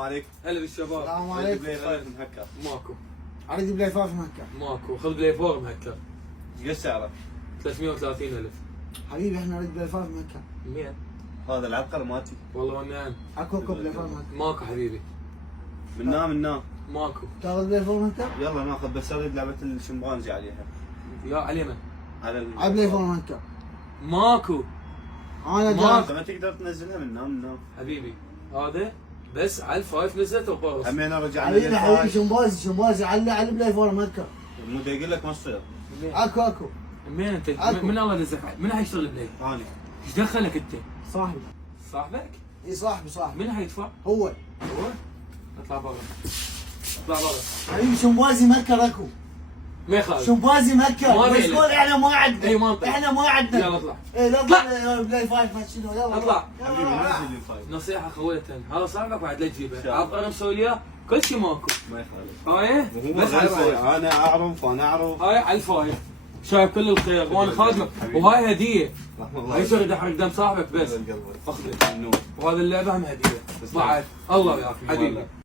عليكم. هلا بالشباب. السلام اريد عليكم. بلاي 5 مهكر. ماكو. اريد بلاي 5 مهكر. ماكو. خذ بلاي 4 مهكر. قد سعره؟ 330,000. حبيبي احنا نريد بلاي 5 مهكر. منين؟ هذا العبقر مالتي. والله والنعم. اكو بلاي 5 مهكر. ماكو حبيبي. منا ماكو. تاخذ بلاي 4 مهكر؟ يلا ناخذ بس اريد لعبه الشمبانزي عليها. يا علينا. على على بلاي 4 مهكر. ماكو. انا ما- جاهز. ما تقدر تنزلها منا. حبيبي هذا بس على الفايف نزلت وخلاص. همين ارجع حبيبي شمبازي على بلاي 4 مهكر. مو يقول لك ما تصير. اكو. منين انت؟ أكو. من الله نزل من حيشتغل بلاي؟ انا ايش دخلك انت؟ صاحبي. صاحبك؟ اي صاحبي. من حيدفع؟ هو. هو؟ اطلع برا. اطلع برا. حبيبي شمبازي مهكر اكو. ما يخالف. شمبازي مهكر. ما بس بيعلم. قول احنا ما اي عندنا. منطق. احنا ما عندنا. يلا اطلع. ايه لا بلاي 5 ما شنو يلا. اطلع. حبيبي نزل الفايف. نصيحة خوية هذا صاحبك بعد لا إن تجيبه. شاء الله. عبقري مسوي لي إياه، كل شيء ماكو. ما يخالف. هاي بس بس على الفايف. انا اعرف هاي على الفايف. شايف كل الخير وانا خادمك حبيبي. وهاي هدية. رحم الله هاي شغل يحرق دم صاحبك بس. قلبك. اخذ النور. وهذا اللعبة هم هدية. تسلم. بعد الله وياك حبيبي. والله.